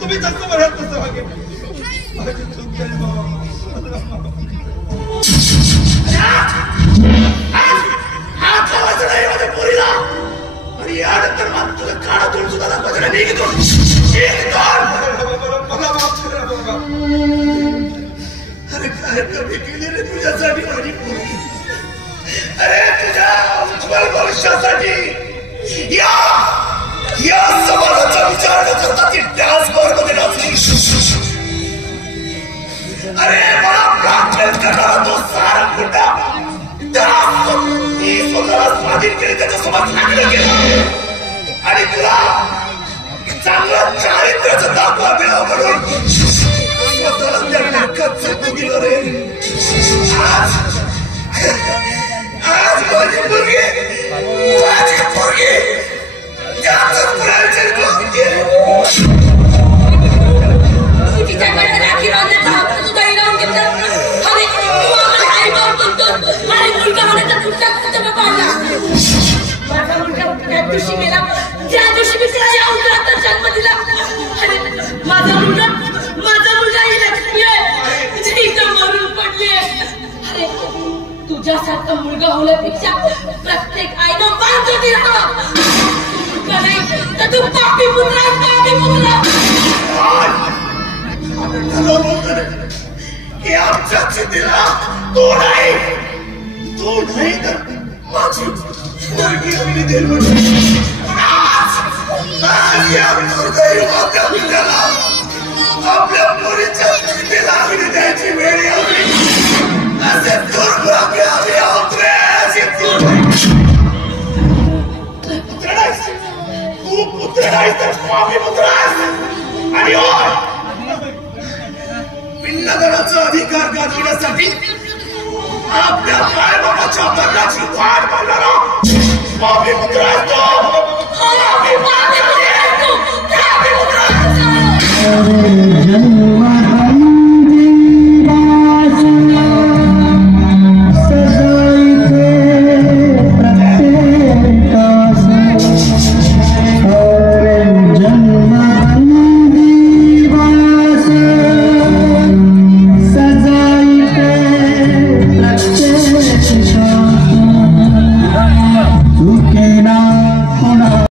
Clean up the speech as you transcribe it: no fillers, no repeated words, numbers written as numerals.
तुम्ही जसं म्हणाल तसं वागेल. माझी चूक झाली बाबा. हातला वाजला आहे माझ्या पोरीला आणि यानंतर मला तुझं काळा तोंड सुद्धा दाखवायचं नाही. मला माफ करा बाबा. अरे काय कमी केली रे तुझ्यासाठी माझी पोरगी. अरे तुझ्या उज्ज्वल भविष्यासाठी या समाजाचा विचार न करता ती डान्स बार मध्ये नाचली. अरे मला ब्लॅकमेल करणारा तो सारा खोटा मी स्वतःला स्वाधीन केले त्याच्यासोबत लग्न केलं आणि तुला चांगलं चारित्र्याचं दाखला मिळावं म्हणून स्वतःला त्या नाकात जगू दिलं रे. आज माझी पोरगी त्यातच पुरायचे तिच्याकडे राखी बांधण्याचा हक्क सुद्धा हिरावून घेतला. अरे तू आम्हाला आई बाप म्हणतो. अरे मुलगा होण्याचा तुमचा कुठं पाडला. माझा मुलगा त्या दिवशी गेला ज्या दिवशी मी त्याच्या उदरात जन्म दिला. अरे माझा मुलगा ही लक्ष्मी आहे जी इथं मरून पडली आहे. अरे तुझ्यासारखा मुलगा होण्यापेक्षा प्रत्येक आईनं बांधतो दिला. नाही तर तू पापी पुत्र की आमच्या चितीला तो नाही तर माझी पोरगी अगदी देईल म्हणून आज या दुर्दैवाच्या पित्याला आपल्या पोरीच्या चितीला अगदी द्यायची वेळ यावी. असे दुर्भाग्य आम्ही आहोत रे. असे पुत्र नाहीस तू, पुत्र नाही तर स्वामी पुत्र आहेस. आणि पिंडदानाचा अधिकार गाजवण्यासाठी आपल्या मायबापाच्या मरणाची वाट पाहणारा स्वामी पुत्र